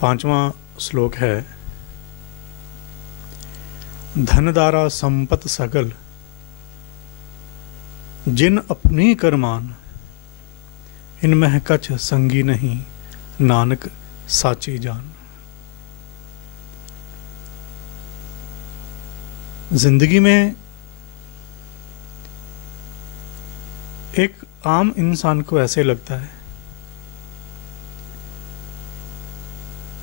पांचवा श्लोक है, धनदारा संपत सगल जिन अपनी करमान, इनमें कछ संगी नहीं नानक साची जान। जिंदगी में एक आम इंसान को ऐसे लगता है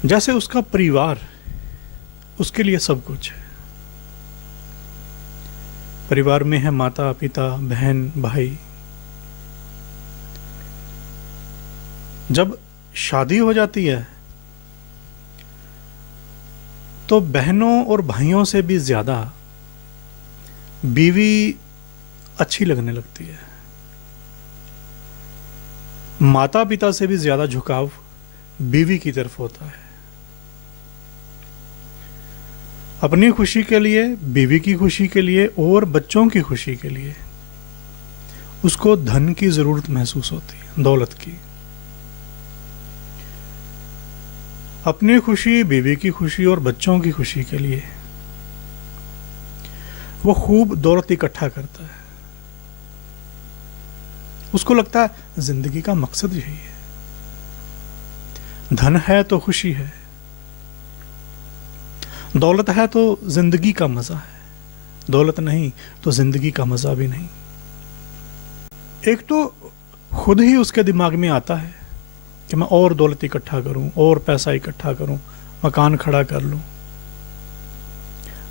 जैसे उसका परिवार उसके लिए सब कुछ है। परिवार में है माता पिता बहन भाई। जब शादी हो जाती है तो बहनों और भाइयों से भी ज्यादा बीवी अच्छी लगने लगती है। माता पिता से भी ज्यादा झुकाव बीवी की तरफ होता है। अपनी खुशी के लिए, बीवी की खुशी के लिए और बच्चों की खुशी के लिए उसको धन की जरूरत महसूस होती है, दौलत की। अपनी खुशी, बीवी की खुशी और बच्चों की खुशी के लिए वो खूब दौलत इकट्ठा करता है। उसको लगता है जिंदगी का मकसद यही है। धन है तो खुशी है, दौलत है तो जिंदगी का मजा है, दौलत नहीं तो जिंदगी का मजा भी नहीं। एक तो खुद ही उसके दिमाग में आता है कि मैं और दौलत इकट्ठा करूं, और पैसा इकट्ठा करूं, मकान खड़ा कर लूं,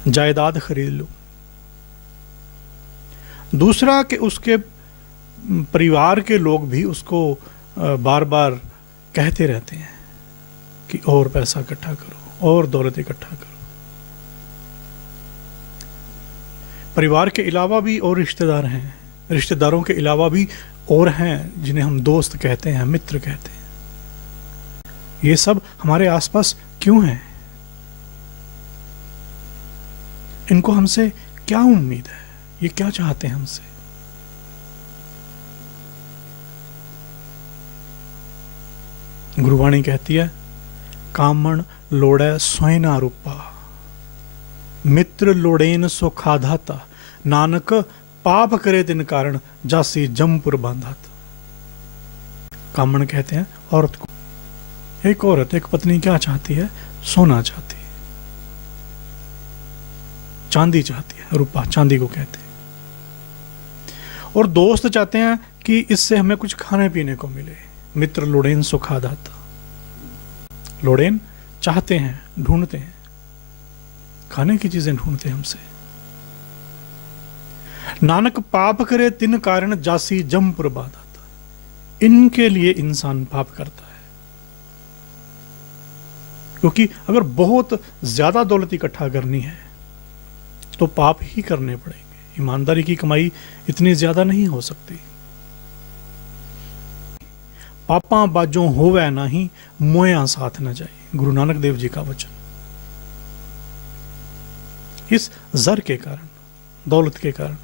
जायदाद खरीद लूं। दूसरा कि उसके परिवार के लोग भी उसको बार बार कहते रहते हैं कि और पैसा इकट्ठा करो और दौलत इकट्ठा करो। परिवार के अलावा भी और रिश्तेदार हैं, रिश्तेदारों के अलावा भी और हैं जिन्हें हम दोस्त कहते हैं, मित्र कहते हैं। ये सब हमारे आसपास क्यों हैं? इनको हमसे क्या उम्मीद है? ये क्या चाहते हैं हमसे? गुरुवाणी कहती है, कामण लोड़े स्वयं रूपा, मित्र लोड़ेन सो खाधाता, नानक पाप करे तिन कारण जासी जमपुर बांधाता। कामण कहते हैं औरत को। एक औरत, एक पत्नी क्या चाहती है? सोना चाहती है, चांदी चाहती है, रूपा चांदी को कहते हैं। और दोस्त चाहते हैं कि इससे हमें कुछ खाने पीने को मिले। मित्र लोड़ेन सो खाधाता, लोड़ेन चाहते हैं, ढूंढते हैं, खाने की चीजें ढूंढते हैं हमसे। नानक पाप करे तिन कारण जासी जमपुर बांधाता, इनके लिए इंसान पाप करता है। क्योंकि अगर बहुत ज्यादा दौलत इकट्ठा करनी है तो पाप ही करने पड़ेंगे। ईमानदारी की कमाई इतनी ज्यादा नहीं हो सकती। पापा बाजों होवे नहीं, मोया साथ न जाए, गुरु नानक देव जी का वचन। इस जर के कारण, दौलत के कारण,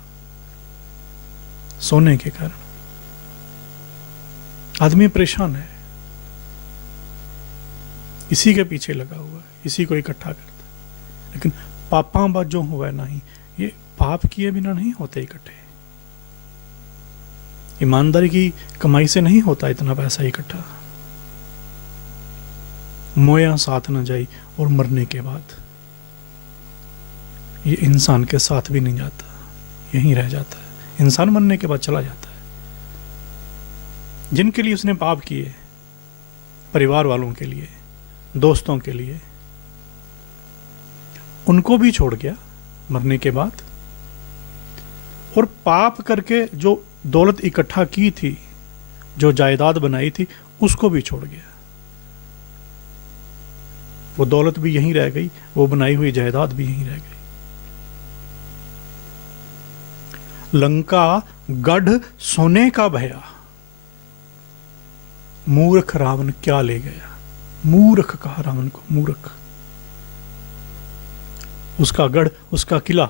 सोने के कारण आदमी परेशान है, इसी के पीछे लगा हुआ है, इसी को इकट्ठा करता है। लेकिन पापा बाजों होवे नहीं, ये पाप किए बिना नहीं होते इकट्ठे। ईमानदारी की कमाई से नहीं होता इतना पैसा इकट्ठा। मोया साथ न जाई, और मरने के बाद ये इंसान के साथ भी नहीं जाता, यहीं रह जाता है। इंसान मरने के बाद चला जाता है। जिनके लिए उसने पाप किए, परिवार वालों के लिए, दोस्तों के लिए, उनको भी छोड़ गया मरने के बाद। और पाप करके जो दौलत इकट्ठा की थी, जो जायदाद बनाई थी, उसको भी छोड़ गया। वो दौलत भी यहीं रह गई, वो बनाई हुई जायदाद भी यहीं रह गई। लंका गढ़ सोने का भया, मूर्ख रावण क्या ले गया। मूर्ख कहा रावण को, मूर्ख। उसका गढ़, उसका किला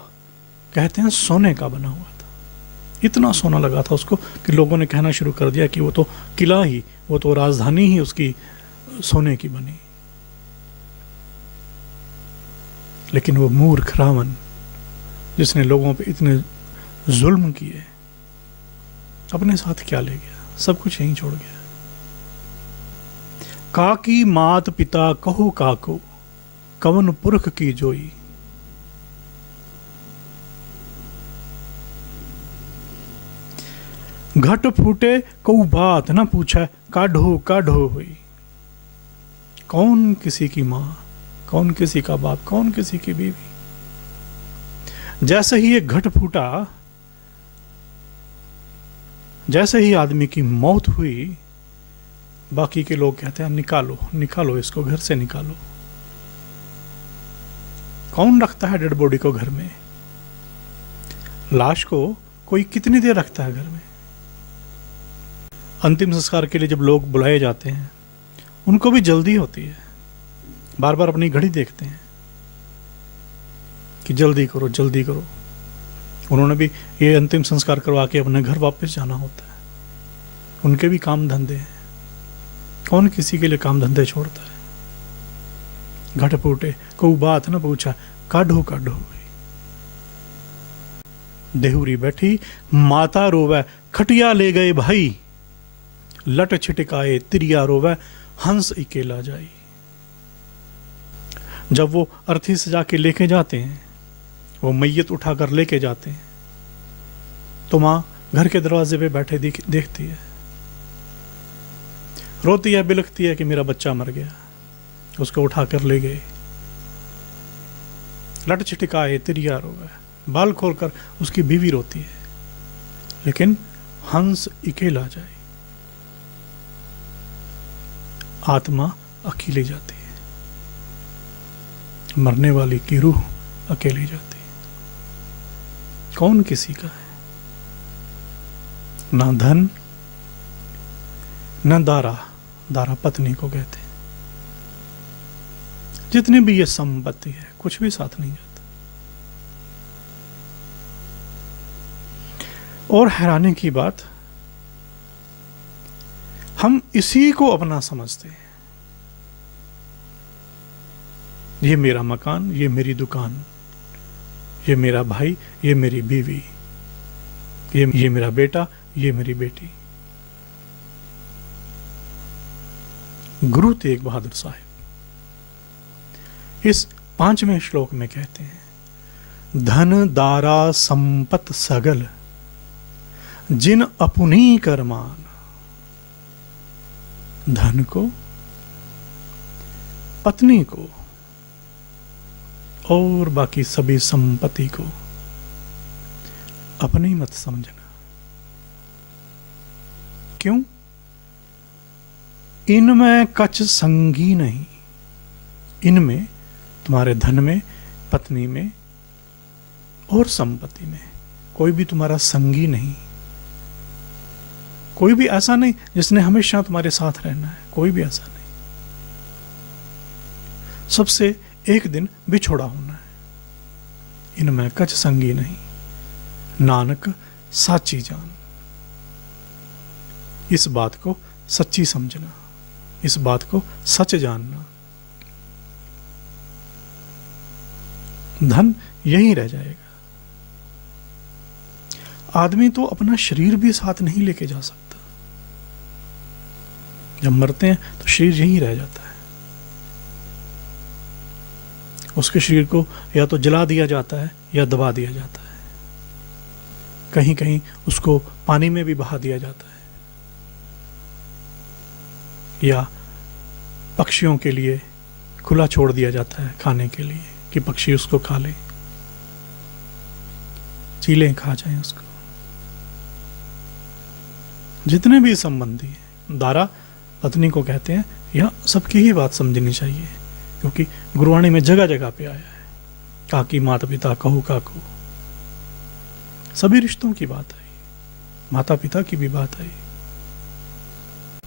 कहते हैं सोने का बना हुआ था। इतना सोना लगा था उसको कि लोगों ने कहना शुरू कर दिया कि वो तो किला ही, वो तो राजधानी ही उसकी सोने की बनी। लेकिन वो मूर्ख रावण जिसने लोगों पे इतने जुल्म किए, अपने साथ क्या ले गया? सब कुछ यहीं छोड़ गया। काकी मात पिता कहो काको, कवन पुरख की जोई। घट फूटे कऊ बात न पूछे, काढ़ो काढ़ो हुई। कौन किसी की मां, कौन किसी का बाप, कौन किसी की बीवी। जैसे ही एक घट फूटा, जैसे ही आदमी की मौत हुई, बाकी के लोग कहते हैं निकालो निकालो इसको, घर से निकालो। कौन रखता है डेड बॉडी को घर में? लाश को कोई कितनी देर रखता है घर में? अंतिम संस्कार के लिए जब लोग बुलाए जाते हैं, उनको भी जल्दी होती है, बार बार अपनी घड़ी देखते हैं कि जल्दी करो जल्दी करो। उन्होंने भी ये अंतिम संस्कार करवा के अपने घर वापस जाना होता है। उनके भी काम धंधे हैं, कौन किसी के लिए काम धंधे छोड़ता है? घट फूटे कोई बात न पूछा, काढ़ो काढ़ो हुई। देहुरी बैठी माता रोवे, खटिया ले गए भाई। लट छिटकाए तिरिया रोवे, हंस अकेला जाई। जब वो अर्थी से जाके लेके जाते हैं, वो मैयत उठाकर लेके जाते हैं, तो मां घर के दरवाजे पे बैठे देखती है, रोती है, बिलखती है कि मेरा बच्चा मर गया। उसको उठाकर ले गए। लट छिटकाए तिरिया रोवे, बाल खोलकर उसकी बीवी रोती है, लेकिन हंस अकेला जाए। आत्मा अकेली जाती है, मरने वाली की रूह अकेली जाती है। कौन किसी का है? ना धन न दारा, दारा पत्नी को कहते हैं। जितनी भी ये संपत्ति है, कुछ भी साथ नहीं जाता। और हैरानी की बात, हम इसी को अपना समझते हैं। ये मेरा मकान, ये मेरी दुकान, ये मेरा भाई, ये मेरी बीवी, ये मेरा बेटा, ये मेरी बेटी। गुरु तेग बहादुर साहिब इस 5वें श्लोक में कहते हैं, धन दारा संपत सगल, जिन अपनी करमान। धन को, पत्नी को और बाकी सभी संपत्ति को अपनी मत समझना। क्यों? इनमें कछ संगी नहीं। इनमें, तुम्हारे धन में, पत्नी में और संपत्ति में कोई भी तुम्हारा संगी नहीं। कोई भी ऐसा नहीं जिसने हमेशा तुम्हारे साथ रहना है, कोई भी ऐसा नहीं। सबसे एक दिन बिछोड़ा होना है। इनमें कछ संगी नहीं, नानक साची जान। इस बात को सच्ची समझना, इस बात को सच जानना। धन यहीं रह जाएगा। आदमी तो अपना शरीर भी साथ नहीं लेके जा सकता। जब मरते हैं तो शरीर यहीं रह जाता है। उसके शरीर को या तो जला दिया जाता है या दबा दिया जाता है। कहीं कहीं उसको पानी में भी बहा दिया जाता है, या पक्षियों के लिए खुला छोड़ दिया जाता है खाने के लिए कि पक्षी उसको खा ले, चीलें खा जाएं उसको। जितने भी संबंधी हैं, दारा पत्नी को कहते हैं, यह सबकी ही बात समझनी चाहिए, क्योंकि गुरुवाणी में जगह जगह पे आया है। काकी माता पिता कहू काको, सभी रिश्तों की बात आई। माता पिता की भी बात आई,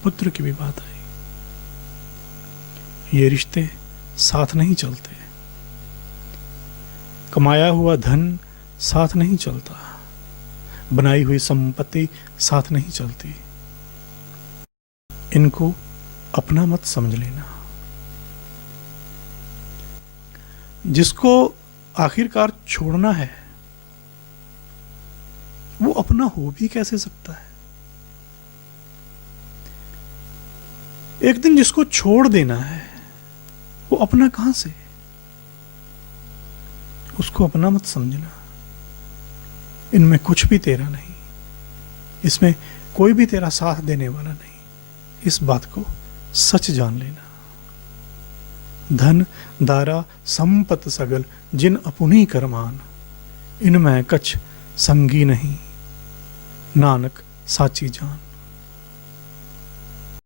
पुत्र की भी बात आई। ये रिश्ते साथ नहीं चलते। कमाया हुआ धन साथ नहीं चलता, बनाई हुई संपत्ति साथ नहीं चलती। इनको अपना मत समझ लेना। जिसको आखिरकार छोड़ना है वो अपना हो भी कैसे सकता है। एक दिन जिसको छोड़ देना है वो अपना कहां से, उसको अपना मत समझना। इनमें कुछ भी तेरा नहीं, इसमें कोई भी तेरा साथ देने वाला नहीं, इस बात को सच जान लेना। धन दारा संपत सगल जिन अपुनी करमान, इनमें कछ संगी नहीं, नानक साची जान।